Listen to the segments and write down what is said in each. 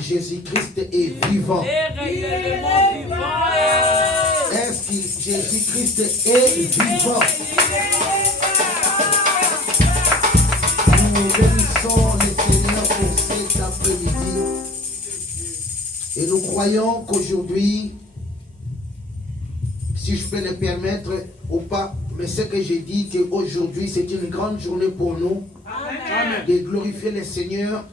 Jésus-Christ est vivant? Il est réellement vivant. Est-ce que Jésus-Christ est vivant? Nous bénissons le Seigneur pour cet après-midi. Et nous croyons qu'aujourd'hui, si je peux le permettre ou pas, mais ce que j'ai dit, qu'aujourd'hui c'est une grande journée pour nous. Amen. De glorifier le Seigneur,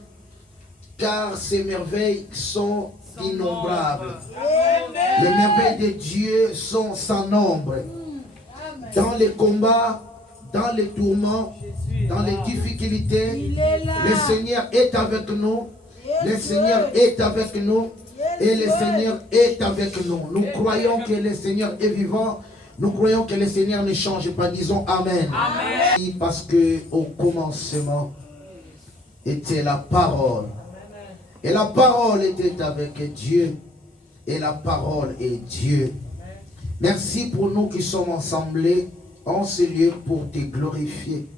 car ses merveilles sont innombrables. Les merveilles de Dieu sont sans nombre. Dans les combats, dans les tourments, dans les difficultés, le Seigneur est avec nous. Le Seigneur est avec nous. Et le Seigneur est avec nous. Nous croyons que le Seigneur est vivant. Nous croyons que le Seigneur ne change pas. Disons Amen. Amen. Parce que au commencement était la parole. Et la parole était avec Dieu. Et la parole est Dieu. Merci pour nous qui sommes assemblés en ce lieu pour te glorifier.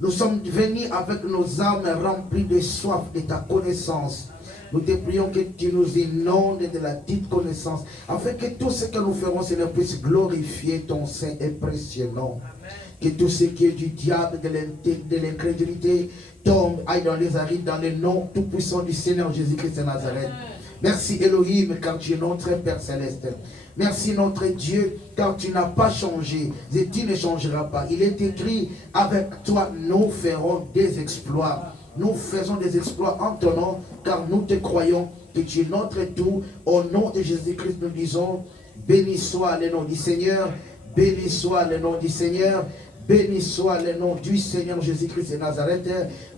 Nous sommes venus avec nos âmes remplies de soif de ta connaissance. Nous te prions que tu nous inondes de la dite connaissance, afin que tout ce que nous ferons, Seigneur, puisse glorifier ton saint et précieux nom. Que tout ce qui est du diable, de l'incrédulité, tombe, aille dans les arrêts, dans le nom tout puissant du Seigneur Jésus-Christ de Nazareth. Merci Elohim, car tu es notre Père Céleste. Merci notre Dieu, car tu n'as pas changé et tu ne changeras pas. Il est écrit, avec toi nous ferons des exploits. Nous faisons des exploits en ton nom, car nous te croyons que tu es notre tout. Au nom de Jésus-Christ, nous disons, béni soit le nom du Seigneur, béni soit le nom du Seigneur, béni soit le nom du Seigneur Jésus-Christ de Nazareth.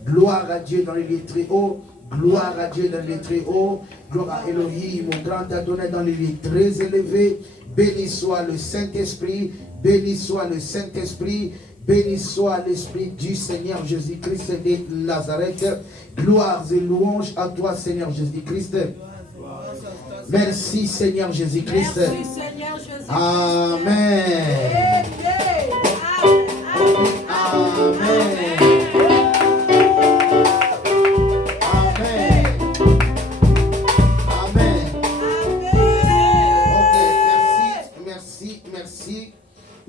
Gloire à Dieu dans les lieux très hauts, gloire à Dieu dans les lieux très hauts, gloire à Elohim, mon grand Adonai dans les lieux très élevés. Béni soit le Saint-Esprit, béni soit le Saint-Esprit. Béni soit l'Esprit du Seigneur Jésus-Christ de Nazareth. Gloire et louange à toi, Seigneur Jésus-Christ. Merci, Seigneur Jésus-Christ. Merci, Seigneur Jésus-Christ. Amen. Amen.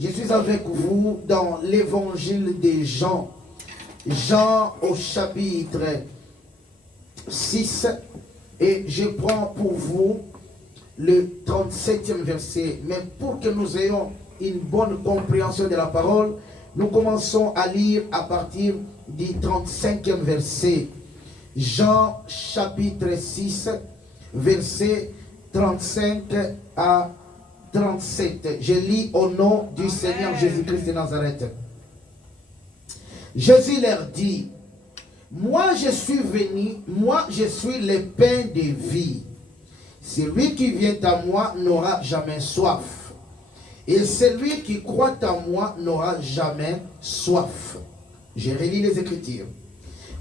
Je suis avec vous dans l'évangile de Jean. Jean au chapitre 6. Et je prends pour vous le 37e verset. Mais pour que nous ayons une bonne compréhension de la parole, nous commençons à lire à partir du 35e verset. Jean chapitre 6, verset 35 à 37. Je lis au nom du Seigneur Jésus-Christ de Nazareth. Jésus leur dit, moi je suis venu, moi je suis le pain de vie. Celui qui vient à moi n'aura jamais soif. Et celui qui croit en moi n'aura jamais soif. Je relis les Écritures.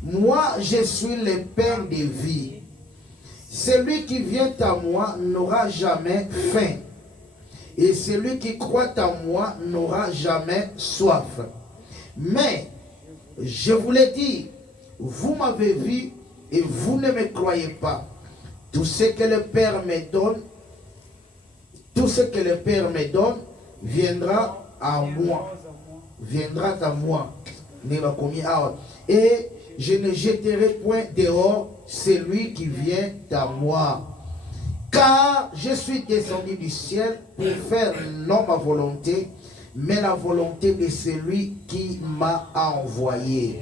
Moi je suis le pain de vie. Celui qui vient à moi n'aura jamais faim. Et celui qui croit en moi n'aura jamais soif. Mais, je vous l'ai dit, vous m'avez vu et vous ne me croyez pas. Tout ce que le Père me donne, viendra à moi. Viendra à moi. Et je ne jetterai point dehors celui qui vient à moi. Car je suis descendu du ciel pour faire non ma volonté, mais la volonté de celui qui m'a envoyé.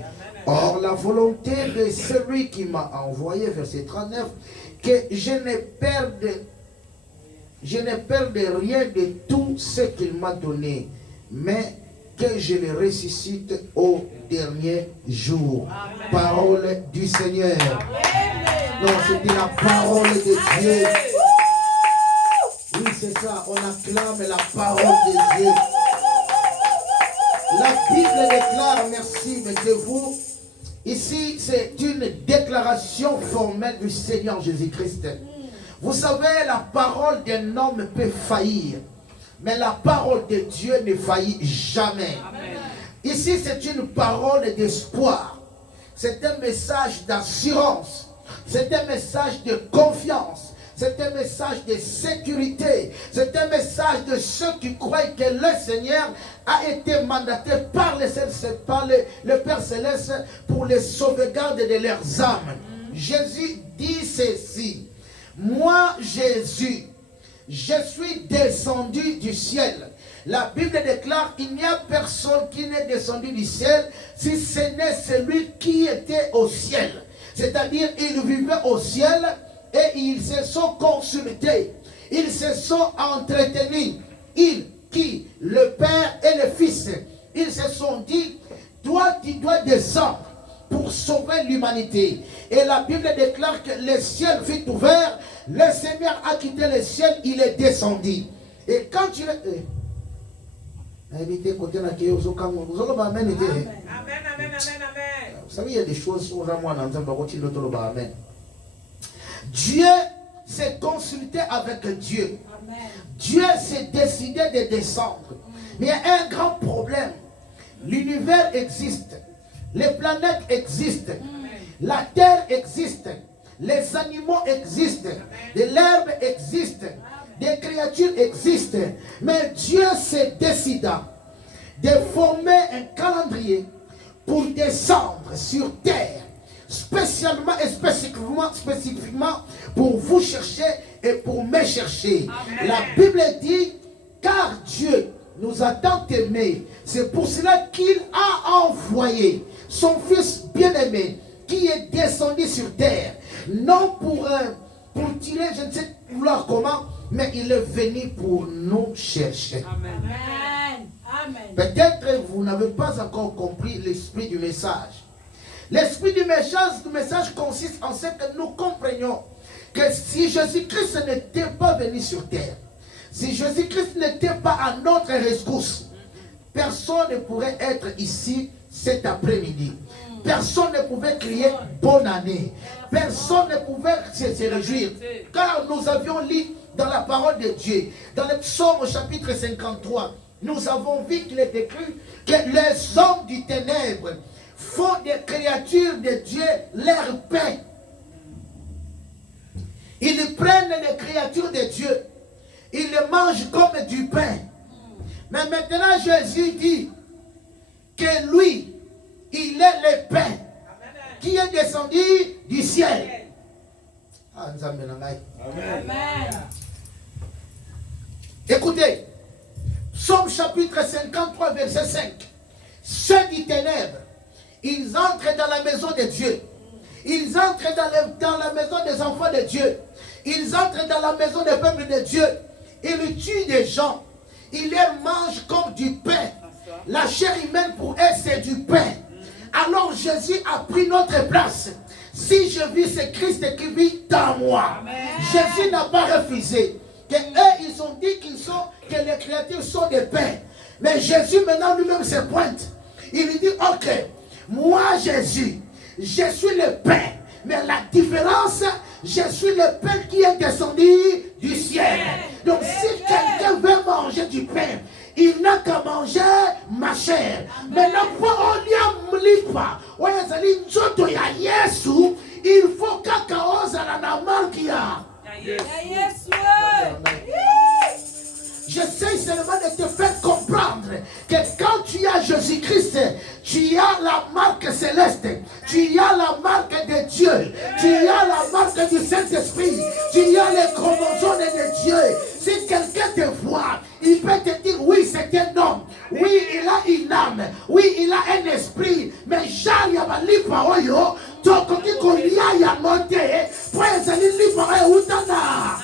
Or, la volonté de celui qui m'a envoyé, verset 39, que je ne perde rien de tout ce qu'il m'a donné, mais que je le ressuscite au dernier jour. Amen. Parole du Seigneur. Amen. Non, c'était la parole de Dieu. Oui, c'est ça, on acclame la parole de Dieu. La Bible déclare, merci, mettez-vous. Ici, c'est une déclaration formelle du Seigneur Jésus-Christ. Vous savez, la parole d'un homme peut faillir, mais la parole de Dieu ne faillit jamais. Amen. Ici, c'est une parole d'espoir. C'est un message d'assurance. c'est un message de confiance. C'est un message de sécurité. C'est un message de ceux qui croient que le Seigneur a été mandaté par le Père Céleste pour les sauvegarder de leurs âmes. Jésus dit ceci. Moi, Jésus, je suis descendu du ciel. La Bible déclare qu'il n'y a personne qui n'est descendu du ciel si ce n'est celui qui était au ciel. C'est-à-dire, ils vivaient au ciel et ils se sont consultés. Ils se sont entretenus. Le Père et le Fils, ils se sont dit, toi, tu dois descendre pour sauver l'humanité. Et la Bible déclare que le ciel fut ouvert, le Seigneur a quitté le ciel, il est descendu. Et quand tu es... Vous savez, il y a des choses où amen. Dieu s'est consulté avec Dieu. Amen. Dieu s'est décidé de descendre. Mais il y a un grand problème. L'univers existe. Les planètes existent. La terre existe. Les animaux existent. L'herbe existe. Des créatures existent. Mais Dieu s'est décidé de former un calendrier pour descendre sur terre. Spécialement et spécifiquement pour vous chercher et pour me chercher. Amen. La Bible dit, car Dieu nous a tant aimés, c'est pour cela qu'il a envoyé son Fils bien-aimé qui est descendu sur terre, non pour tirer, je ne sais comment, mais il est venu pour nous chercher. Amen. Amen. Peut-être vous n'avez pas encore compris l'esprit du message. L'esprit du message consiste en ce que nous comprenions que si Jésus-Christ n'était pas venu sur terre, si Jésus-Christ n'était pas à notre rescousse, personne ne pourrait être ici cet après-midi. Personne ne pouvait crier bonne année. Personne ne pouvait se réjouir. Car nous avions lu dans la parole de Dieu, dans le psaume chapitre 53, nous avons vu qu'il est écrit que les hommes du ténèbre font des créatures de Dieu leur pain. Ils prennent les créatures de Dieu, ils les mangent comme du pain. Mais maintenant Jésus dit que lui, il est le pain qui est descendu du ciel. Amen. Écoutez, Psaume chapitre 53 verset 5. Ceux du ténèbre, ils entrent dans la maison de Dieu. Ils entrent dans la maison des enfants de Dieu. Ils entrent dans la maison des peuples de Dieu. Ils tuent des gens. Ils les mangent comme du pain. La chair humaine pour eux, c'est du pain. Alors Jésus a pris notre place. Si je vis, c'est Christ qui vit dans moi. Amen. Jésus n'a pas refusé. Que eux, ils ont dit que les créatures sont des pains. Mais Jésus maintenant lui-même se pointe. Il lui dit, ok, moi Jésus, je suis le pain. Mais la différence, je suis le pain qui est descendu du ciel. Donc si quelqu'un veut manger du pain, il n'a qu'à manger ma chair. Mais la fois on n'y a pas. Il faut qu'à la manquia. J'essaie seulement de te faire comprendre que quand tu as Jésus-Christ, tu as la marque céleste, tu as la marque de Dieu, tu as la marque du Saint-Esprit, tu as les chromosomes de Dieu. Si quelqu'un te voit, il peut te dire oui, c'est un homme, oui, il a une âme, oui, il a un esprit, mais Jean Yabalipa Oyo, Tokoki Kolia Yamonte, Prezali Lipa Utana.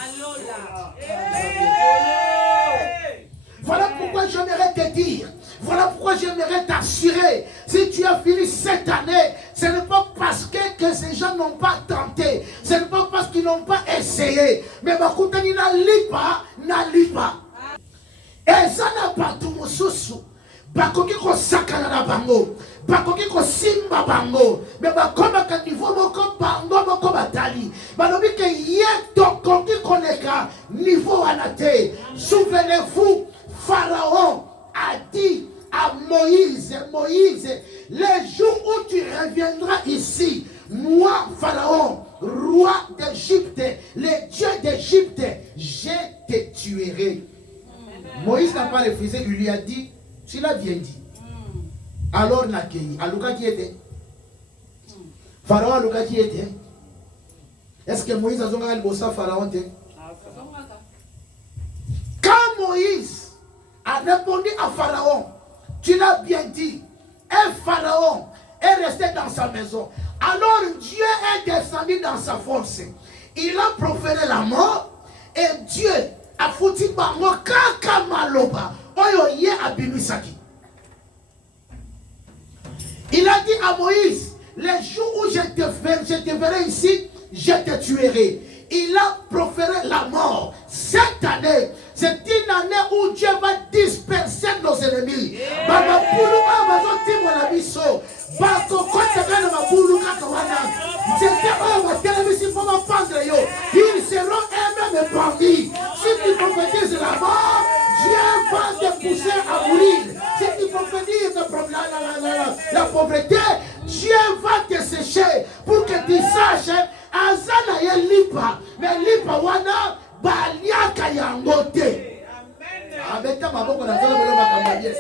Voilà pourquoi j'aimerais te dire, voilà pourquoi j'aimerais t'assurer, si tu as fini cette année, ce n'est pas parce que ces gens n'ont pas tenté, ce n'est pas parce qu'ils n'ont pas essayé, mais Bakutani n'a lipa. Et ça n'a pas tout mon sous. Bakoki ko sakana na bango, bakoki ko simba bango, mais bakoma ka niveau moko bango moko batali. Balobi ke yeto koki koneka niveau anate. Souvenez-vous, Pharaon a dit à Moïse, le jour où tu reviendras ici, moi, Pharaon, roi d'Égypte, le Dieu d'Égypte, je te tuerai. Moïse n'a pas refusé, il lui a dit, tu l'as bien dit. Alors il a accueilli. Alouka qui était? Pharaon Alouka qui était? Est-ce que Moïse a dit que Pharaon était? Quand Moïse a répondu à Pharaon, tu l'as bien dit, et Pharaon est resté dans sa maison. Alors Dieu est descendu dans sa force. Il a proféré la mort et Dieu a foutu bango kaka maloba oyo ye abimisaki. Il a dit à Moïse, les jours où je te verrai ici, je te tuerai. Il a proféré la mort. Cette année, c'est une année où Dieu va disperser nos ennemis. Ils seront eux-mêmes bandits. Si tu prophétises la mort, Dieu va te pousser à mourir. Si tu prophétises la pauvreté, Dieu va te sécher pour que tu saches azana ye lipa, mais lipa wana baliaka yango te. Abeta maboko na zolo belo bakambaye.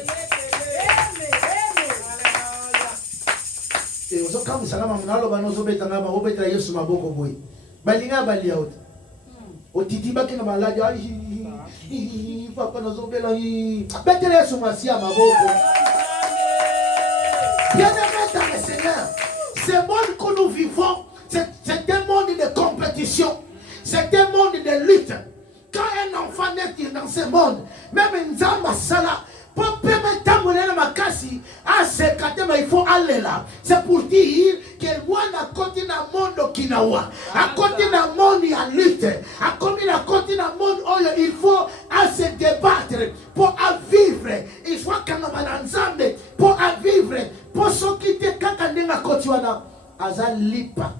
Et ozo kam salama munalo banozo betanga ba obeta Yesu maboko boy. Balinga balia ot. Otiti bakinga malaja ai papa nozo bela hi. Betele Yesu masia maboko. Bien-aimés dans le Seigneur, ce monde que nous vivons, c'est un monde de compétition. C'est un monde de lutte. Quand un enfant naît dans ce monde, même Nzamba Sala, pour permettre à Makasi à se cater, il faut aller là. C'est pour dire que moi, à côté d'un monde qui n'a pas, à côté d'un monde qui a lutte, à côté d'un monde où il faut à se débattre pour vivre. Il faut qu'on ait ensemble pour vivre, pour se quitter quand on est à côté de lipa.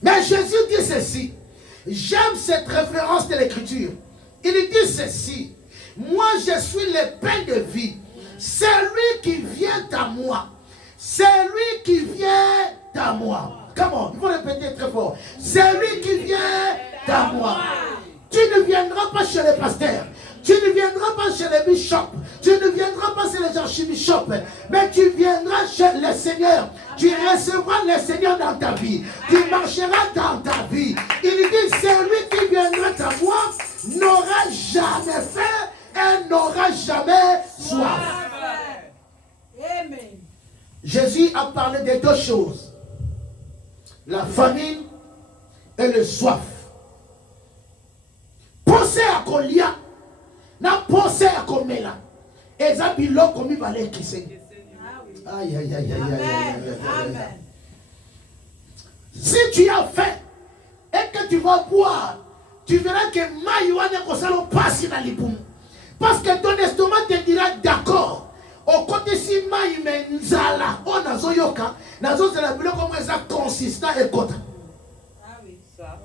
Mais Jésus dit ceci. J'aime cette référence de l'écriture. Il dit ceci. Moi je suis le pain de vie. C'est lui qui vient à moi. C'est lui qui vient à moi. Comment? Il faut répéter très fort. C'est lui qui vient à moi. Tu ne viendras pas chez les pasteurs. Tu ne viendras pas chez les bishops. Tu ne viendras pas chez les archibishops. Mais tu viendras chez le Seigneur. Tu recevras le Seigneur dans ta vie. Tu marcheras dans ta vie. Il dit, celui qui viendra à moi n'aura jamais faim et n'aura jamais soif. Amen. Jésus a parlé de deux choses. La famine et le soif. Pensez à Colia. Na pensé à Komela. Et ça bilo comme il valait qui c'est. Aïe aïe aïe aïe aïe. Si tu as faim et que tu vas boire, tu verras que Maïwane Kosalo passe dans l'ipum. Parce que ton estomac te dira d'accord. Au côté si Maïme Nzala, on a zoyoka, nazo c'est la bilo comme ça consistant et kota. Ah oui, ça.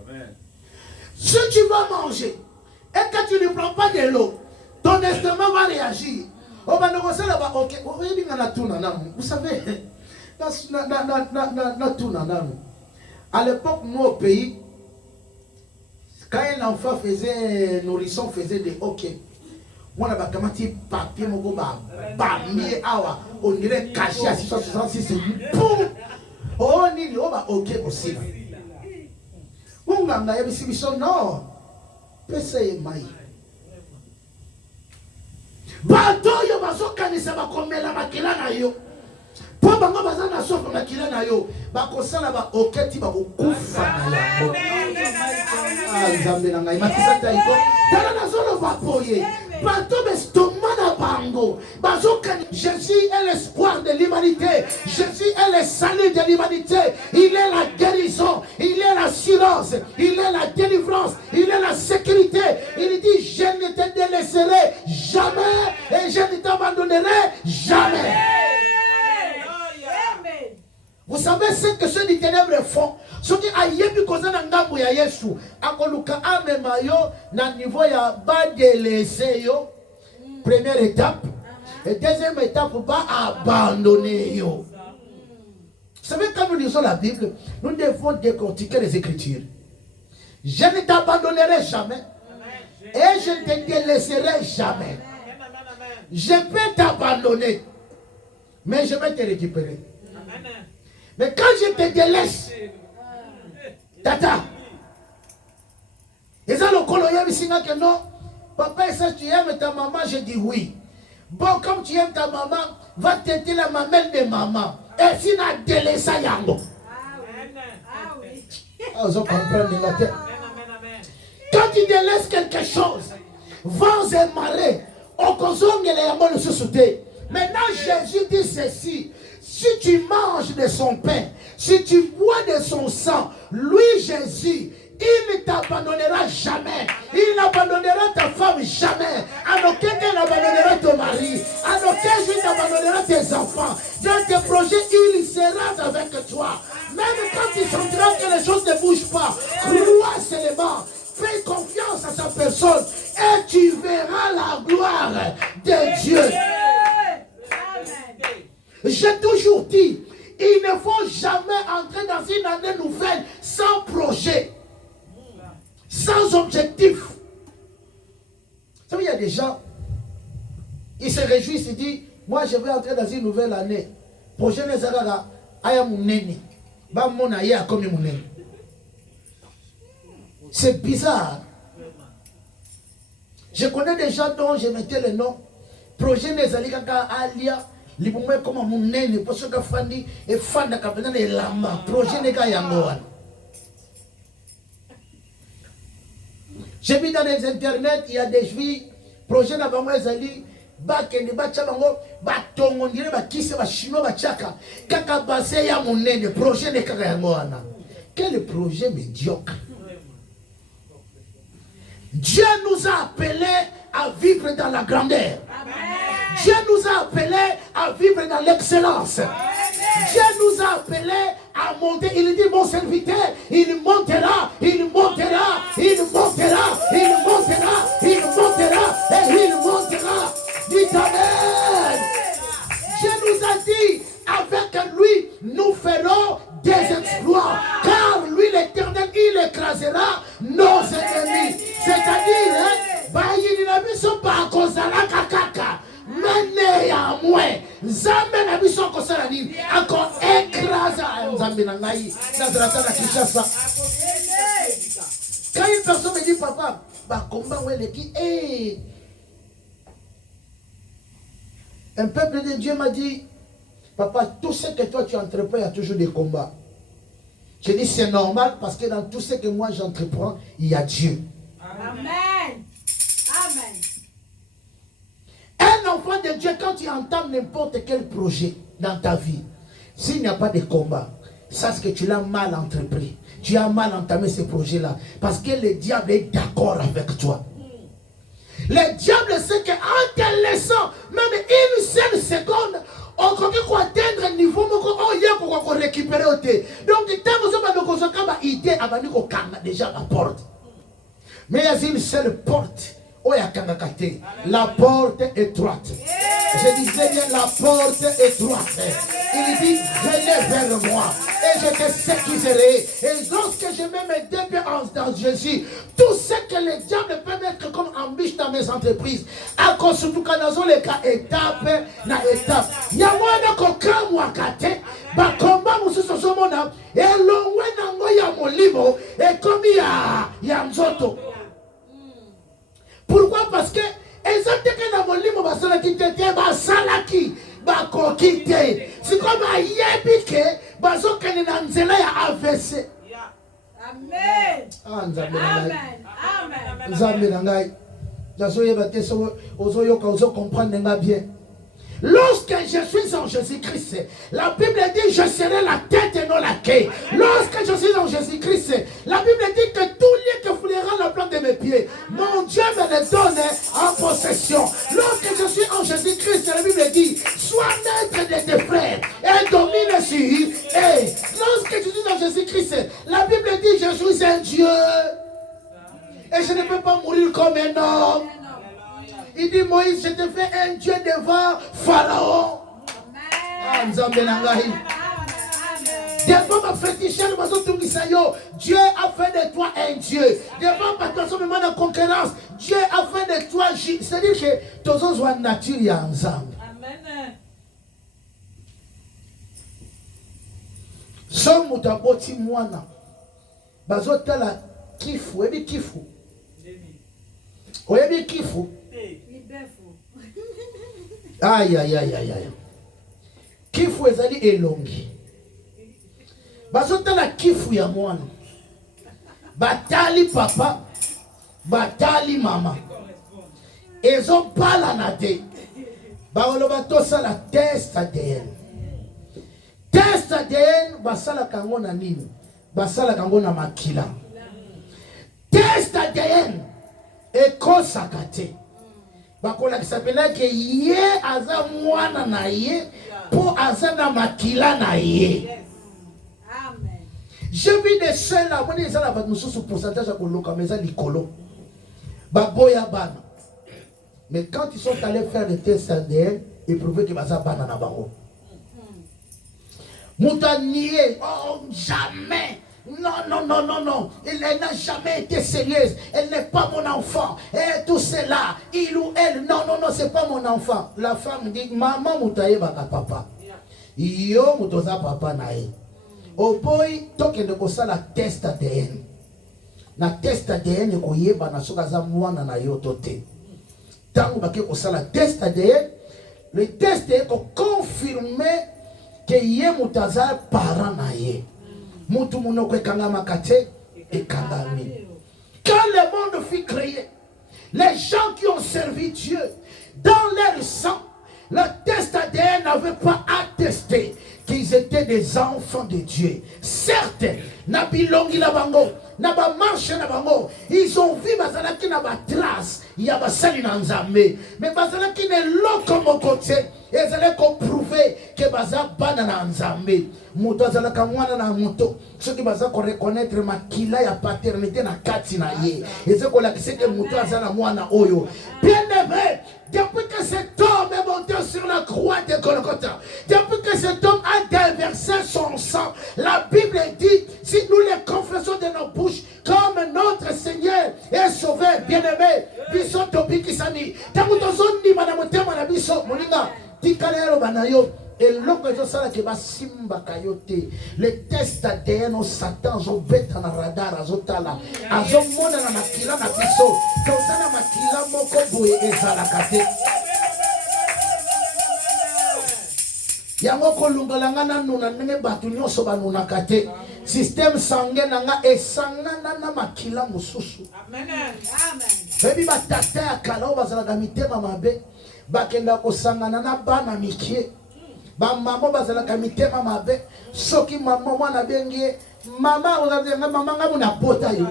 Si tu vas manger et que tu ne prends pas de l'eau, ton estomac va réagir. Vous savez, à l'époque, nous au pays, quand un enfant faisait, un nourrisson faisait des hockey, on a un papier, on dirait caché à 666, oh, on va ok aussi. On a un non. Pese mai. Bato yo bazokanisa bakomela makila na yo. Po bango bazana sofa makila na yo. Bakosala ba oketi bakokufa na yango. Nzambe na ngai matisa taiko. Tala na zolo bapoye. Bato bestoma na bango. Bazokani. Jésus est l'espoir de l'humanité. Jésus est le salut de l'humanité. Il est la guérison. Il est l'assurance. Il est la délivrance. Il est la sécurité. Il dit, je ne te délaisserai jamais et je ne t'abandonnerai jamais. Vous savez ce que ceux du ténèbre font? Ceux qui ayebi kozana ngambo ya Yesu, akoluka amema yo na niveau ya ba délaisser yo. Première étape. Et deuxième étape, pas abandonner yo. savez, quand nous lisons la Bible, nous devons décortiquer les Écritures. Je ne t'abandonnerai jamais. Et je ne te délaisserai jamais. Je peux t'abandonner, mais je vais te récupérer. Mais quand je te délaisse, tata, et ça le coloyer que non, papa et ça tu aimes ta maman, je dis oui. Bon, comme tu aimes ta maman, va t'aider la mamelle de maman. Et si tu as délaissé yango. Vous comprenez la tête. Quand tu délaisses quelque chose, vents et marées, maintenant Jésus dit ceci: si tu manges de son pain, si tu bois de son sang, lui Jésus, il ne t'abandonnera jamais. Il n'abandonnera ta femme jamais. À aucun cas il n'abandonnera ton mari. À aucun jour il n'abandonnera tes enfants. Dans tes projets, il sera avec toi. Même quand tu sentiras que les choses ne bougent pas, crois seulement. Fais confiance à sa personne et tu verras la gloire de Dieu. J'ai toujours dit, il ne faut jamais entrer dans une année nouvelle sans projet, sans objectif. Vous savez, il y a des gens, ils se réjouissent, ils disent, moi je vais entrer dans une nouvelle année. Projet ne sera pas aya munene. Ba mona ya comme munene. C'est bizarre. Je connais des gens dont je mettais le nom. Projet Nezali Kaka Alia, Liboumé comme un mounene, parce que Fandi et Fanda Kapena et Lama. Projet Neka Yangoan. J'ai vu dans les internets, il y a des juifs, projet Nabamo Ezali, Bakende Bachabango, Batongo, on dirait Bakisse, Bachino, Bachaka, Kaka Basé ya mounene, projet Neka Yangoana. Quel projet médiocre. Dieu nous a appelés à vivre dans la grandeur. Amen. Dieu nous a appelés à vivre dans l'excellence. Dieu nous a appelés à monter. Il dit, mon serviteur, il montera, il montera, il montera, il montera, il montera, et il montera. Dites Amen. Dieu nous a dit, avec lui, nous ferons des exploits. Car lui, l'Éternel, il écrasera nos ennemis. C'est-à-dire, il n'a sont pas cause la caca. Mais ya moins. Zambe na biso ko sala nini? Encore écrasa Zambe na ngai. Nazarata na Kinshasa. Quand une personne me dit papa, bah combat ouais qui un peuple de Dieu m'a dit papa, tout ce que toi tu entreprends, il y a toujours des combats. Je dis c'est normal parce que dans tout ce que moi j'entreprends, il y a Dieu. Amen. Amen. Un enfant de Dieu, quand tu entames n'importe quel projet dans ta vie, s'il n'y a pas de combat, sache que tu l'as mal entrepris. Tu as mal entamé ce projet-là. Parce que le diable est d'accord avec toi. Le diable sait qu'en te laissant même une seule seconde, on peut atteindre un niveau où on peut récupérer. Donc, il déjà la porte. Mais il y a une seule porte. La porte étroite. Je disais bien la porte étroite. Il dit, venez vers moi et je te sécuriserai. Et lorsque je mets mes deux pieds dans Jésus, tout ce que le diable peut mettre comme embûche dans mes entreprises, à cause de tout cas dans les cas étape na étape. Il y a moins de cas moi kate, bah combat nous sur ce monde et l'ongwe nango ya molimo et comme il y a nzoto. Pourquoi? Parce que exactement dans mon livre basalaki tete basalaki bakokite. C'est comme ayebike bazokane na nzela ya AVC. Amen. Amen. Amen. Nzambe na ngai. Nazoyeba te so ozoyoka ozo comprendre nga bien. Lorsque je suis en Jésus-Christ, la Bible dit je serai la tête et non la queue. Lorsque je suis en Jésus-Christ, la Bible dit que tout lieu que foulera la plante de mes pieds, mon Dieu me le donne en possession. Lorsque je suis en Jésus-Christ, la Bible dit sois maître de tes frères et domine sur eux. Et lorsque je suis en Jésus-Christ, la Bible dit je suis un Dieu et je ne peux pas mourir comme un homme. Il dit Moïse, je te fais un Dieu devant Pharaon. Amen. Devant ma féticheur, Dieu a fait de toi un Dieu. Devant ma personne, de concurrence, Dieu a fait de toi. C'est-à-dire que tous os ont nature et ensemble. Amen. Son mutaboti mwana. Bazota la kifu, ebi kifu. Oyebi kifu. Aïe aïe aïe aïe aïe. Kifu ezali elongi. Bazota la kifu ya mwana. Batali papa, batali mama. Ezo bala na te. Baoloba tosa la test ADN. Test ADN basala kango na nini? Basala kango na makila. Test ADN ekosaka te. Bakola kisapela ke ye aza mwana na ye po aza na makila na ye. Amen. J'ai vu des seuls là, moi les ala ba mususu pourcentage à koloka mais ça likolo. Baboya bana. Mais quand ils sont allés faire des tests ADN, ils prouvaient que baza bana na bango. Moutanier, oh jamais. Non, non, non, non, non. Elle n'a jamais été sérieuse. Elle n'est pas mon enfant. Et tout cela, il ou elle, non, non, non, c'est pas mon enfant. La femme dit, maman moutaye baka papa. Yo moutoza papa nae. Au boy, toke de kosa la test ADN. Na test ADN ko yeba na soka za mwana na yo tote. Tango bake kosa la test ADN, le test est confirmé que ye moutaza parent na ye. Mutu munoko ekangama kate ekangami. Quand le monde fut créé, les gens qui ont servi Dieu dans leur sang, le test ADN n'avait pas attesté qu'ils étaient des enfants de Dieu. Certes, nabilongi la bango, naba marche na bango, ils ont vu bazalaki na ba trace, ya basali na nzambe, mais bazalaki ne loko côté, ils allaient prouver que baza bana na nzambe. Muto azalaka mwana na moto, ceux qui baza ko reconnaître makila ya paternité na kati na ye. Et ce qu'on a dit c'est que muto azala mwana oyo. Bien aimé, depuis que cet homme est monté sur la croix de Golgotha, depuis que cet homme a déversé son sang, la Bible dit, si nous les confessons de nos bouches, comme notre Seigneur est sauvé, bien-aimé, biso topi kisani, tamutozoni manamotema na biso, molinga, tikalero banayo, et l'autre ça que va simba kayote, les tests ADN au Satan, zo beta na radar, azotala, azomona na makila na biso, tozana makila moko boye ezala kate. Yango kolungalanga na nuna nenge batu nyoso banuna kate. Système sanguin nanga esangana na makila mususu. Amen. Amen. Bebi batata ya kala bazalaka mitema mabe, bakenda kosangana na bana mikie. Ba maman bazalaka mitema mabe, soki maman mwana bengie, mama ozazenga mama ngamu na pota yo.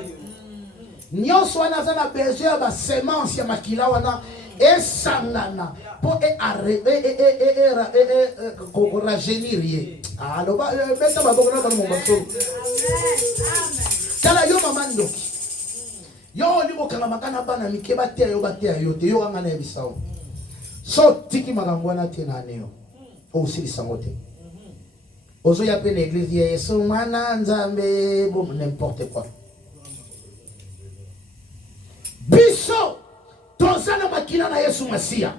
Nyonso wana za na besoin ba semence ya makila wana esangana po ko rajeunir ye. Alors ba beta ba bokona ba mo baso. Kala yo mama ndoki. Yo libo kala makana bana mike batea yo te yo anga na bisao. So tiki magangwana tena neo. Aussi sangote. Ozo ya pe l'église Yesu mwana nzambe bon n'importe quoi. Biso tozana makila na Yesu Masia.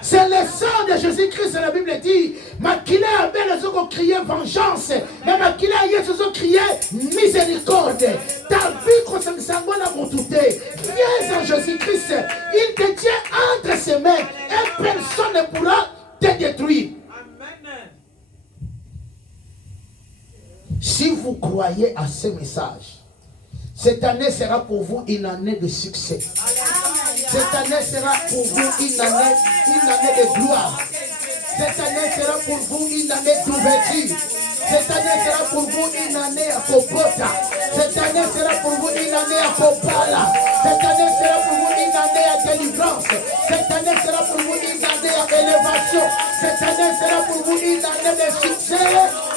C'est le sang de Jésus-Christ, la Bible dit, makila abel les ont crié vengeance, mais makila Yesu ont crié miséricorde. Ta vie comme ça na montouté. Viens en Jésus-Christ, il te tient entre ses mains et personne ne pourra te détruire. Si vous croyez à ce message, cette année sera pour vous une année de succès. Cette année sera pour vous une année de gloire. Cette année sera pour vous une année d'ouverture. Cette année sera pour vous une année à Popota. Cette année sera pour vous une année à Popala. Cette année sera pour vous une année à délivrance. Cette année sera pour vous une année à élévation. Cette année sera pour vous une année de succès.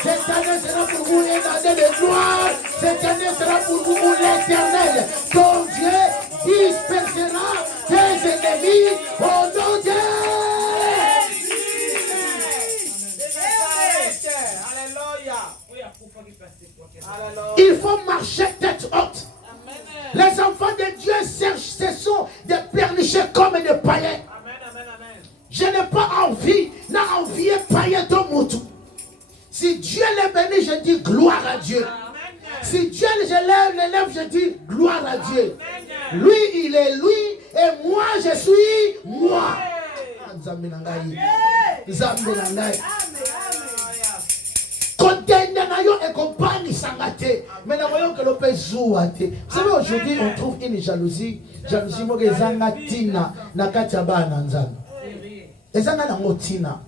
Cette année sera pour vous une année de gloire. Cette année sera pour vous l'Éternel. Ton Dieu dispersera tes ennemis au nom de Alléluia. je dis gloire à Dieu. Lui, il est lui et moi, je suis moi. Nzambe na ngai. Nzambe na ngai. Contender na yo et compagnie sangate. Mais na voyons que l'opé zouate. Vous savez, aujourd'hui, on trouve une jalousie. Jalousie moke zanga tina na kati ya bana nzambe. Ezanga na motina.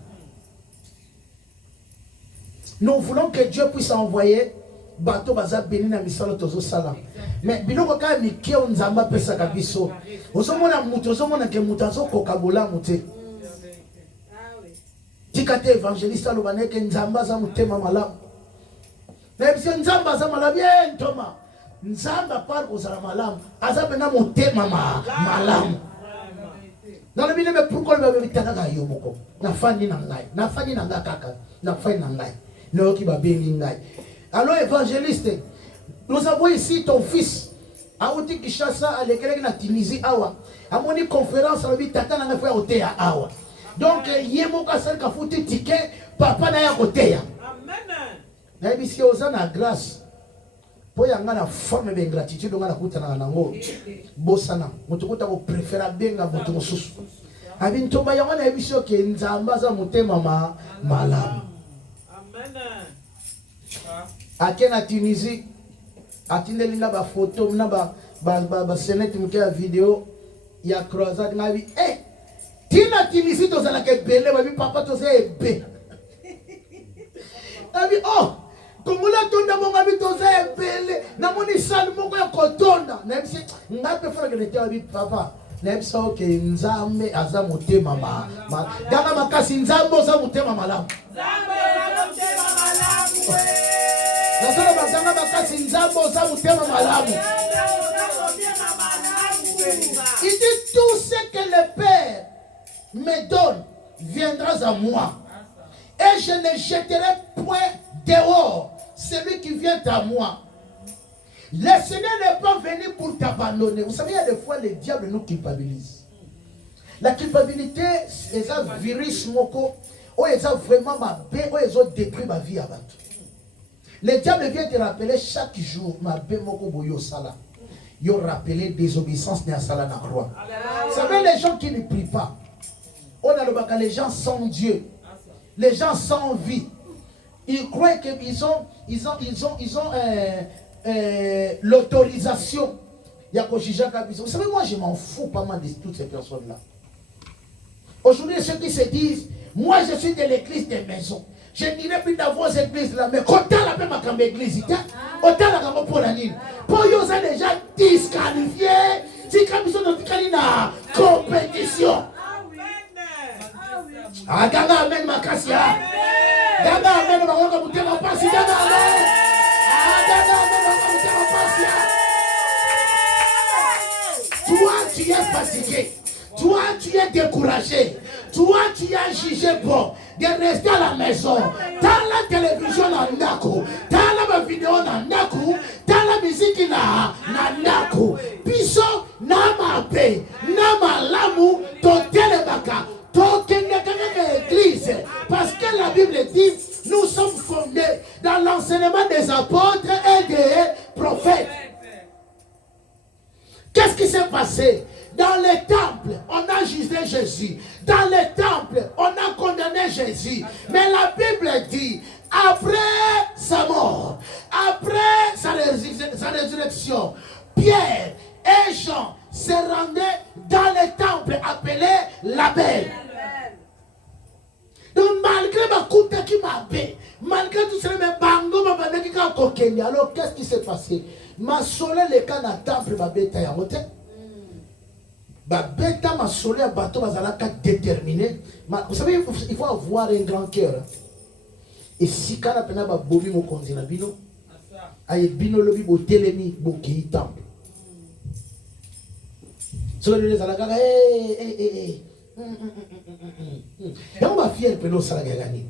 Nous voulons que Dieu puisse envoyer bateau baza béni na misalo tozo sala. Mais biloko ka mike on nzamba pesa kabiso. Ozomona mutu ozomona ke mutu azokoka bolamu te. Tikate évangéliste alobane ke nzamba za mutema malamu. Na biso nzamba za malamu bien Thomas. Nzamba par kozala malamu, azabe na mutema malamu. Dans le milieu, mais pourquoi le bébé t'as yo moko? Na fani na ngai, na fani na nga kaka, na fani na ngai. No ki ba béni ngai. Alors évangéliste, nous avons ici ton fils. Aouti Kishasa à l'école na Tunisie awa. A mon conférence à l'obit tata na fa oteya awa. Donc yemo ka sel ka futi ticket papa na ya oteya. Amen. Na bisi ozana grâce. Po yanga na forme de gratitude nga na kutana nango. Bosana, mutukuta ko préféra benga mutu mususu. Abi ntomba yanga na bisi o ke nzamba za mutema malamu. Amen. Akena Tunisie atindelinga ba photo na ba senete muke ya video ya croisade ngabi tina Tunisie to zala ke bele ba bi papa to se ebe abi kongola tonda monga bi to se ebe na moni sal moko ya kotonda na bisi ngape fora ke te abi papa na bisi o ke nzambe aza motema danga makasi nzambo za motema malamu Nasala bazanga bakasi nzambo za mutema malamu. Il dit tout ce que le Père me donne viendra à moi. Et je ne jetterai point dehors celui qui vient à moi. Le Seigneur n'est pas venu pour t'abandonner. Vous savez, il y a des fois le diable nous culpabilise. La culpabilité, c'est un virus moko. Oh, ils ont vraiment ma paix. Oh, ils ont détruit ma vie à battre. Le diable vient te rappeler chaque jour, ma bémoko boyo sala. Yo rappeler désobéissance n'est à sala na croix. Vous savez, les gens qui ne prient pas, on a le bac, les gens sans Dieu, les gens sans vie, ils croient qu'ils ont l'autorisation. Vous savez, moi je m'en fous pas mal de toutes ces personnes-là. Aujourd'hui, ceux qui se disent, moi je suis de l'église des maisons. Je n'irai plus dans vos églises là, mais quand on a ma camé église, autant la camé pour la ligne. Pour eux, ça déjà disqualifié. Si comme ils sont dans une compétition. Ah, gaga amène ma cassia. Gaga amène ma roca pour te ma passe. Gaga amène. Ah, gaga amène ma roca pour te ma passe. Toi, tu es fatigué. Toi, tu es découragé. Toi, tu as jugé bon de rester à la maison. T'as la télévision en naku. T'as la vidéo en naku. T'as la musique en naku. Piso, nama be, nama lamu, totele baka, tokenge église. Parce que la Bible dit, nous sommes fondés dans l'enseignement des apôtres et des prophètes. Qu'est-ce qui s'est passé? Dans les temples, on a jugé Jésus. Dans les temples, on a condamné Jésus. Mais la Bible dit, après sa mort, après sa résurrection, Pierre et Jean se rendaient dans les temples appelés Label. Donc malgré ma coute qui m'a fait, malgré tout cela, mes bango m'a bandé qui a coqué. Alors qu'est-ce qui s'est passé? Ma soleil les cas dans le temple m'a bêta ya moté. Bah bêta ma soleil à bateau bazalaka déterminé. Vous savez, il faut avoir un grand cœur. Et si quand on a ba bobi mo konzina bino, aye bino lobi bo telemi bo ki temple. Sur les alaka on va fier pelo sala gani.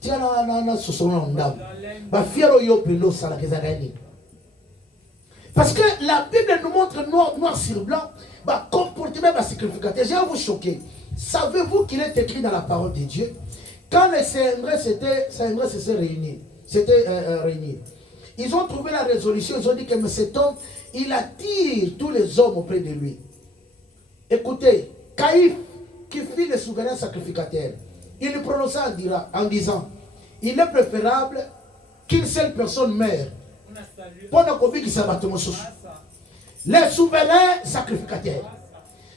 Tia na sosona ndam. Ba fiero yo pelo sala gani. Parce que la Bible nous montre noir sur blanc, bah comportement bah sacrificateur. Je vais vous choquer. Savez-vous qu'il est écrit dans la parole de Dieu? Quand les CNRS s'étaient réunis, Ils ont trouvé la résolution, ils ont dit que mais cet homme, il attire tous les hommes auprès de lui. Écoutez, Caïphe, qui fit le souverain sacrificateur, il le prononça en disant, il est préférable qu'une seule personne meure. Le souverain sacrificateur,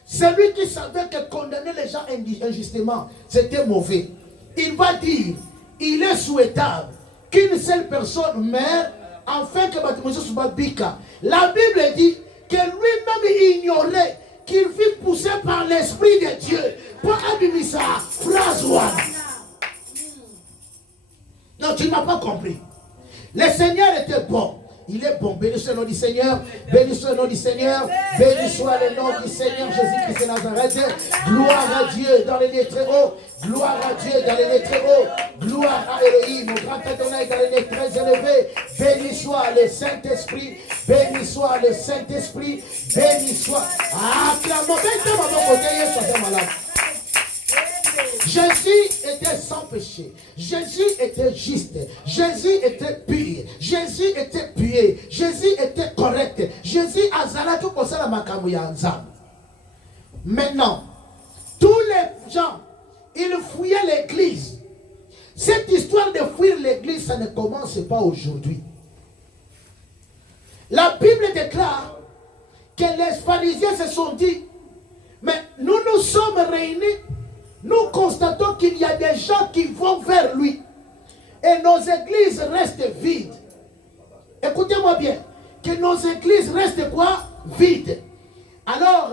celui qui savait que condamner les gens injustement, c'était mauvais. Il va dire, il est souhaitable qu'une seule personne meure afin que Batimoso soit bika. La Bible dit que lui-même ignorait qu'il fut poussé par l'Esprit de Dieu pour abîmer sa phrase. Non, tu n'as pas compris. Le Seigneur était bon. Il est bon. Béni soit le nom du Seigneur. Béni soit le nom du Seigneur. Béni soit le nom du Seigneur Jésus-Christ de Nazareth. Gloire à Dieu dans les lieux très hauts. Gloire à Dieu dans les lieux très hauts. Gloire à Elohim, au grand Adonai dans les lieux très élevés. Béni soit le Saint-Esprit. Béni soit le Saint-Esprit. Béni soit. Acclamons. Jésus était sans péché. Jésus était juste. Jésus était pur. Jésus était pué. Jésus était correct. Jésus azala tout pour ça la makamu ya nzambe. Maintenant, tous les gens, ils fouillaient l'église. Cette histoire de fuir l'église, ça ne commence pas aujourd'hui. La Bible déclare que les pharisiens se sont dit, mais nous sommes réunis. Nous constatons qu'il y a des gens qui vont vers lui. Et nos églises restent vides. Écoutez-moi bien. Que nos églises restent quoi? Vides. Alors,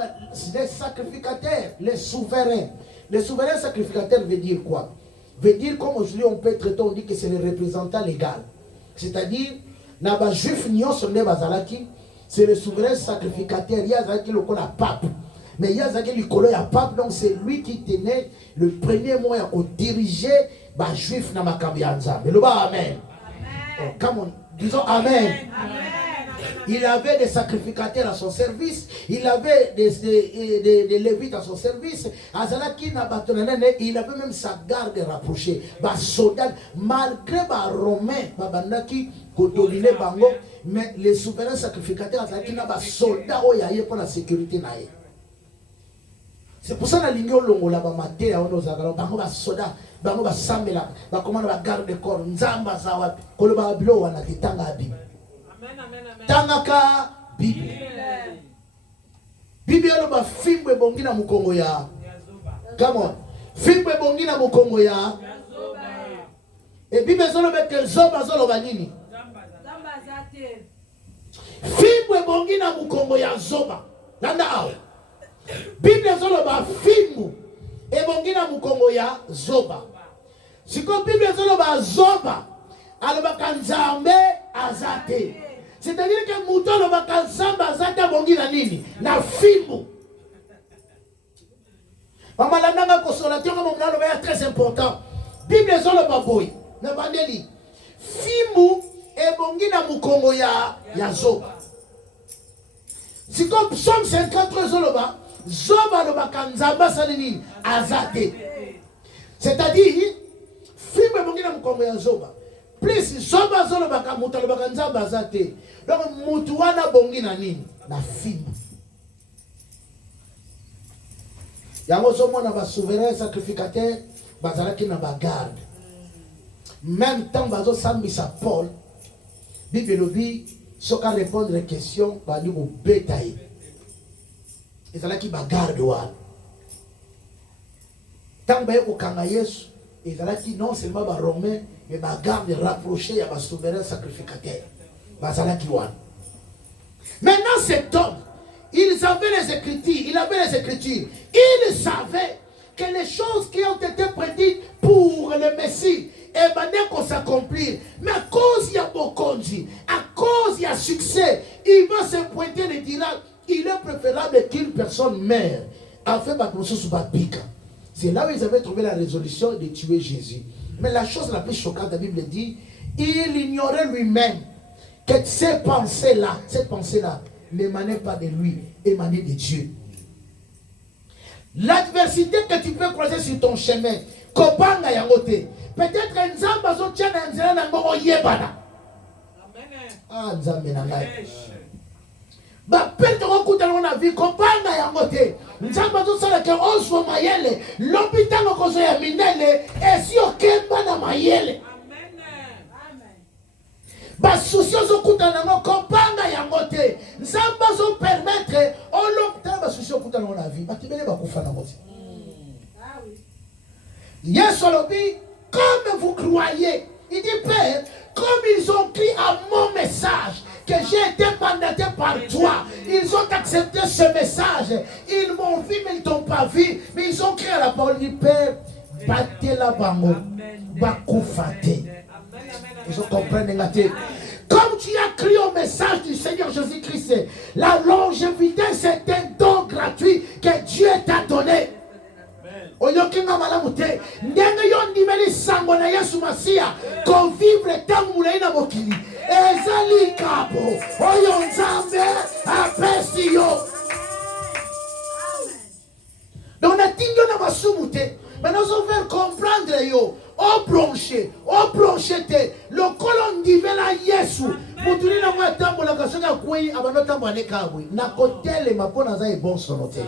les sacrificateurs, les souverains. Les souverains sacrificateurs veut dire quoi? Veut dire comme aujourd'hui on peut traiter, on dit que c'est le représentant légal. C'est-à-dire, les juifs c'est le souverain sacrificateur. Il y a qui le pape. Mais il y a un pape, donc c'est lui qui tenait le premier moyen pour diriger les juifs dans ma Kambianza. Mais le bas, amen. Disons amen. Il avait des sacrificateurs à son service, il avait des lévites à son service. Il avait même sa garde rapprochée. Malgré les Romains, mais les souverains sacrificateurs, il y a des soldats pour la sécurité. C'est pour ça que nous avons la maté à nos agalons, bango ba soda, bango ba samela, ba commande ba garde corps, nzamba zawa, koloba blo wana tanga bibi. Amen amen amen. Tangaka bibi. Bibi ono ba fimbe bongi na mukongo ya. Come on. Fimbe bongi na mukongo ya. Et bibi zolo beke zoba zolo ba nini? Zamba zate. Fimbe bongi na mukongo ya zoba. Nanda awe. Bible zoloba fimu ebongina mukongo ya zoba. Siko Bible zoloba zoba aloba kanzambe azate. C'est-à-dire que mouton aloba kanzamba azate bongina nini na fimu. Mama la nanga consolateur comme on est très important. Bible zoloba boy na bandeli fimu ebongina mukongo ya zoba. Siko Psaume 53 zoloba Zoba no bakanzamba salini azate. C'est-à-dire, fibre mongina mukongo ya zoba. Plus zoba zolo bakamuta no bakanzamba azate. Donc mutu wana bongina nini? Na fibre. Yango somo na ba souverain sacrificateur bazalaki na bagarde. Même temps bazo sambisa Paul, Bible lobi soka répondre aux questions bali au bétail. Et c'est là qui bagarde wana. Tant que au kanga Yesu, et c'est là qui non seulement ba romain mais bagarde rapproché à ba souverain sacrificateur. Bazala qui wana. Maintenant cet homme, il avait les Écritures, il savait que les choses qui ont été prédites pour le Messie et maintenant qu'on s'accomplir, mais à cause il y a Bokonji, à cause il y a succès, il va se pointer et dira il est préférable qu'une personne meure afin que soit pique. C'est là où ils avaient trouvé la résolution de tuer Jésus. Mais la chose la plus choquante, la Bible dit, il ignorait lui-même que cette pensée-là n'émanait pas de lui, émanait de Dieu. L'adversité que tu peux croiser sur ton chemin, peut-être un zamba zo tchana nzela na ngoko yebana. Ah, nzambe na ngai. Ba perte okutana na vie kopanga yango te. Nzamba to sala ke oswa mayele, lobitanga kozo ya mindele, esi okemba na mayele. Amen. Ba souci okutana ngo kopanga yango te. Nzamba zo permettre olokta ba souci okutana na vie. Ba kibele ba kufa na moti. Ah oui. Yesu lobi, comme vous croyez, il dit Père, comme ils ont cru à mon message, que j'ai été mandaté par toi, ils ont accepté ce message. Ils m'ont vu, mais ils ne t'ont pas vu. Mais ils ont crié à la parole du Père, battez la bango, bakoufate. Ils ont compris. Comme tu as crié au message du Seigneur Jésus-Christ, la longévité, c'est un don gratuit que Dieu t'a donné. Oyokinga malamu te ndenge yo ndimeli sango na Yesu Masia ko vivre tangu mulai na mokili ezali kapo oyo nzambe apesi yo. Donc na tingo na masumu te maintenant on veut comprendre yo au bronché te le colon ndimela Yesu mutuli na mwa tambo la kasanga kwei abano tambo anekabwe na kotele mapona za bon sonote.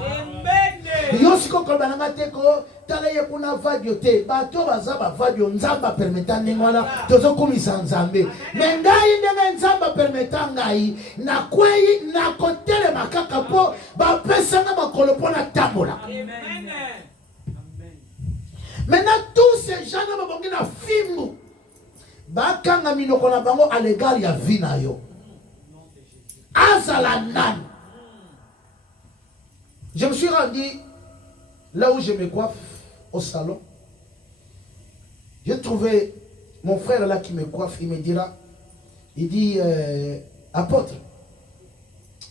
Yosiko kolbananga teko tala ye kuna vadio te bato bazaba vadio nzamba permeta ningwana tozo kumisa nzambe mengai ndenge nzamba permeta ngai na kwei na kotele makaka po ba pesanga makolo pona tambola. Amen. Maintenant tous ces gens na babongi na fimbu bakanga minoko na bango à l'égard ya vina yo azala nan. Je me suis rendu là où je me coiffe, au salon. J'ai trouvé mon frère là qui me coiffe, il me dira, il dit, apôtre,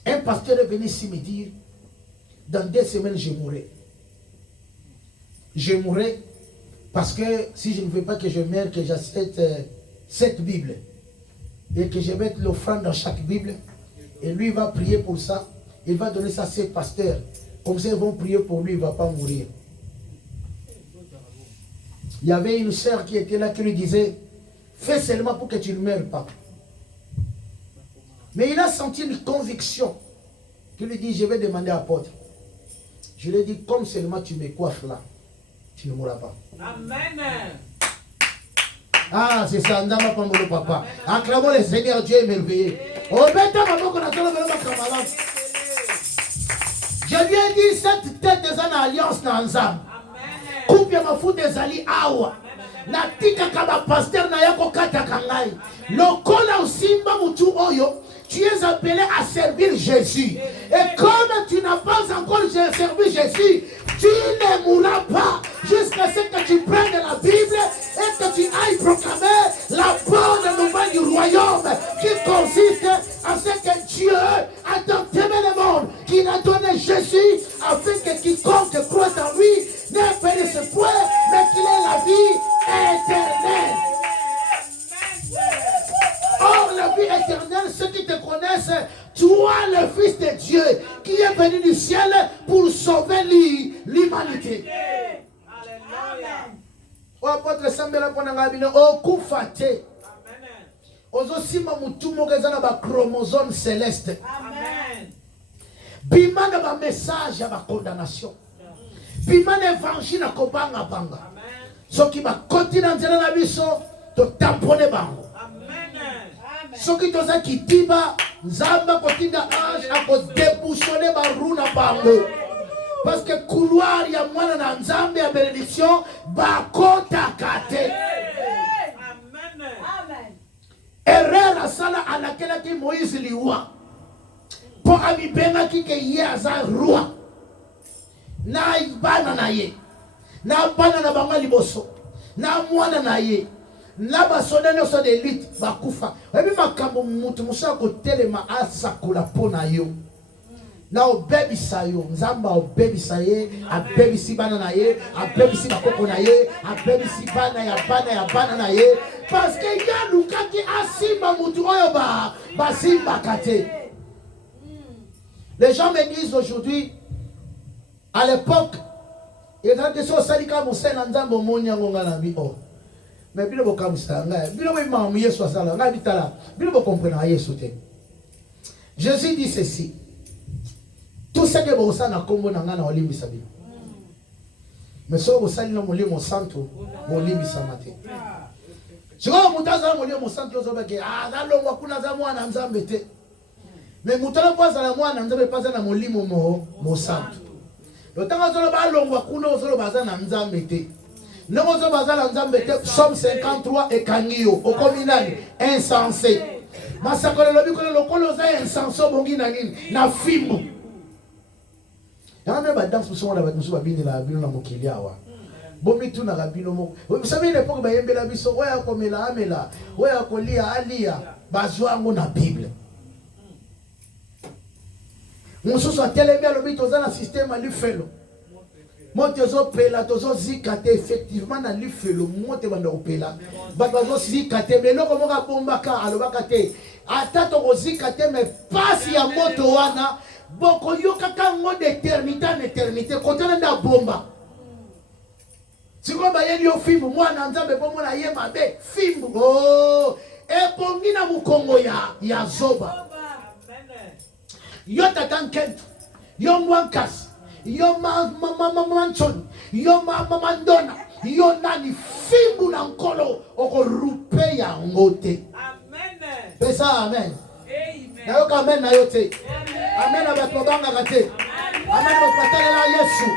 un pasteur est venu ici me dire, dans 2 semaines je mourrai. Je mourrai parce que si je ne veux pas que je meure, que j'achète 7 Bibles et que je mette l'offrande dans chaque Bible, et lui va prier pour ça, il va donner ça à ses pasteurs. Comme ça, ils vont prier pour lui, il ne va pas mourir. Il y avait une sœur qui était là qui lui disait, fais seulement pour que tu ne meurs pas. Mais il a senti une conviction. Qui lui dit, je vais demander à l'apôtre. Je lui ai dit, comme seulement tu me coiffes là, tu ne mourras pas. Amen. Ah, c'est ça, Ndama Pambolo Papa. Acclamons le Seigneur, Dieu est merveilleux. Je lui ai dit, cette tête est en alliance dans l'ensemble. Coupe ya mafuta ezali awa. Natika kama pasteur na yako kata kangai. Lokola usimba mutu oyo, tu es appelé à servir Jésus. Et comme tu n'as pas encore servi Jésus, tu ne mourras pas jusqu'à ce que tu prennes la Bible et que tu ailles proclamer la bonne nouvelle du royaume qui consiste à ce que Dieu a tant aimé le monde qu'il a donné Jésus afin que quiconque croit en lui ne périsse point, mais qu'il ait la vie éternelle. Or, la vie éternelle, ceux qui te connaissent, toi, le Fils de Dieu, qui est venu du ciel pour sauver l'humanité. O apôtre Sambela ponanga bino okufate. Ozosima mutu mokeza na ba chromosome céleste. Amen. Bimana ba message ya ba condamnation. Bimana évangile na kobanga banga. Amen. Soki ba continent nzela na biso to tampone bango. Soki toza kitiba nzamba kotinda ange ako débouchonner ba runa bango. Parce que couloir ya mwana na nzambe ya bénédiction bakota kate. Amen. Amen. Erreur asala alakela ki Moïse liwa. Po abibenga ki ke ye aza roi. Na ibana na ye. Na bana na banga liboso. Na mwana na ye. Na basoda nyonso de élite bakufa. Ebi makambo mutu musa ko telema asakula pona yo. Na obebisa yo, nzamba obebisa ye, abebisi bana na ye, abebisi bakoko na ye, abebisi bana ya bana na ye, parce que ya lukaki asimba mutu oyo basimba kate. Les gens me disent aujourd'hui, à l'époque, il y a des choses salika musena nzambo monyango ngana bi o. Mais bien vous comme ça, bien vous m'en Yesu ça là, nga bitala, bien vous comprenez Yesu te. Jésus dit ceci. Tout ce que vous savez na kombo na nga na olimbisa bino. Mais so vous savez na molimo santo, molibisa mate. Siko mutaza molimo santo zo beke alongwa kuna za mwana nzambe te. Mais mutala kwaza na mwana nzambe pasa na molimo mo santo. Lotanga zo ba longwa kuna zo baza na nzambe te. Nongo zo baza na nzambe te. Somme 53 ekangio okominani insensé. Masakole lobi ko lokolo za insensé bongi na nini na fimbo. Yanga ba danse muso na ba muso ba bini la bino na mokili awa. Bomi tu na rabino mo. Vous savez l'époque ba yembela biso oya komela amela, oya kolia alia, bazwango na Bible. Muso so telemi alobi toza na système ali felo. Mote zo pela tozo zikate effectivement na li felo mote banda opela. Ba bazo zikate mais loko mo ka bomba ka alobaka te. Ata to zikate mais passe ya moto wana boko yoka kango d'éternité en éternité kotana na bomba. Siko ba yeli yo fimbu mwana nzambe bomo na ye mabe fimbu oh e pongi na mukongo ya zoba. Yo tatan kentu yo mwankas yo manchon yo mandona yo nani fimbu na nkolo oko rupe ya ngote. Amen. Pesa amen. Amen. Na yo amen na yo te. Amen abatobanga kate. Amen bapatale na Yesu.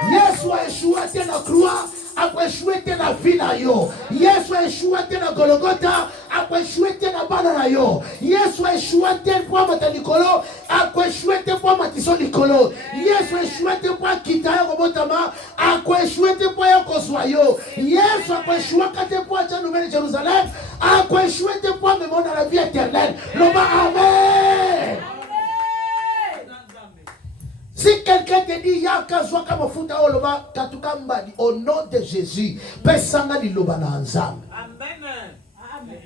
Yesu a échoué na croix, a échoué na vie na yo. Yesu a échoué na Golgotha, a échoué na bana na yo. Yesu a échoué pour matalikolo, a échoué pour matiso likolo. Yesu a échoué pour kitaya robotama, a échoué pour yakoswa yo. Yesu a échoué pour la nouvelle Jérusalem, a échoué pour me dans la vie éternelle. Loba amen. Si quelqu'un te dit yaka zwaka mafuta oloba katukamba au nom de Jésus, pesanga di loba na nzambe. Amen. Amen.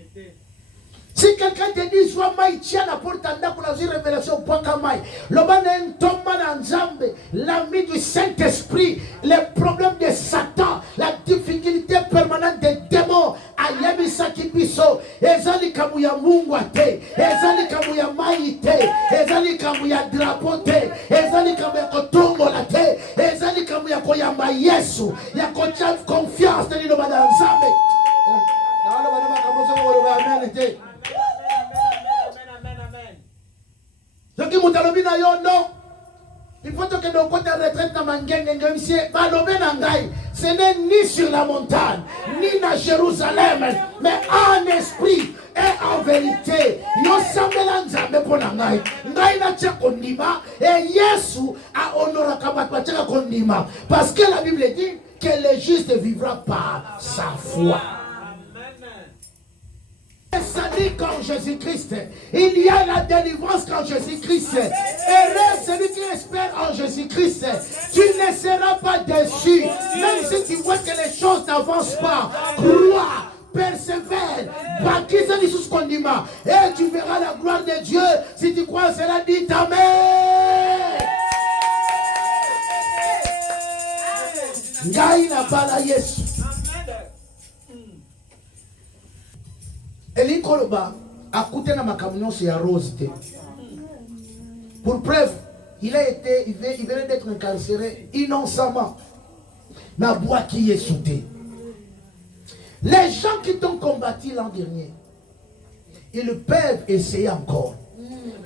Si quelqu'un te dit soit mai tia na porta ndako na zi révélation paka mai, loba na ntomba na nzambe, l'ami du Saint-Esprit, les problèmes de Satan, la difficulté permanente des démons, ayebisa kibiso, ezali kamu ya Mungu ate, ezali kamu ya mai te, ezali kamu ya drapeau te, ezali kamu ya kotongola te, ezali kamu ya koyamba Yesu, ya kocha confiance ni loba na nzambe. Na wale wana makamozo woloba amen te. Donc mutalobi na yo non. Il faut que nos côtés retraite na mangenge monsieur balobé na ngai. Ce n'est ni sur la montagne, ni na Jérusalem, mais en esprit et en vérité. Yo sambela nzambe pona ngai. Ngai na tia kondima et Yesu a honoré kabatwa tia kondima parce que la Bible dit que le juste vivra par sa foi. Salut qu'en Jésus-Christ, il y a la délivrance qu'en Jésus-Christ. Heureux celui qui espère en Jésus-Christ. Tu ne seras pas déçu, même si tu vois que les choses n'avancent pas. Crois, persévère, bâtis sous condiment, et tu verras la gloire de Dieu. Si tu crois cela, dit amen. Ngai na bala Yesu. Eli Koloba a coûté na makamunyo c'est à rose. Pour preuve, il venait d'être incarcéré innocemment. Na bois qui est soudé. Les gens qui t'ont combattu l'an dernier, ils peuvent essayer encore.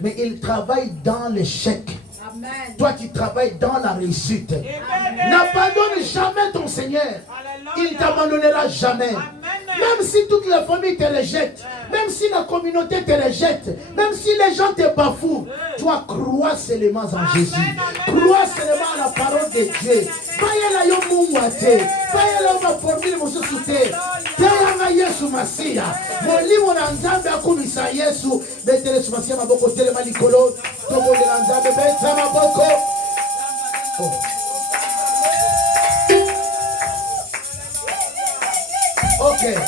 Mais ils travaillent dans l'échec. Amen. Toi tu travailles dans la réussite. N'abandonne jamais ton Seigneur. Alléluia. Il ne t'abandonnera jamais. Amen. Même si toute la famille te rejette, même si la communauté te rejette, même si les gens te bafouent, toi crois seulement en Jésus. Crois seulement à la parole de Dieu. Bayela yo mungwate, bayela yo formule mususute. Teyanga Yesu Masia. Molimo na nzambe akumisa Yesu. Betele sumasia maboko telema likolo. Tobo de la nzambe beta maboko. Oh. Okay.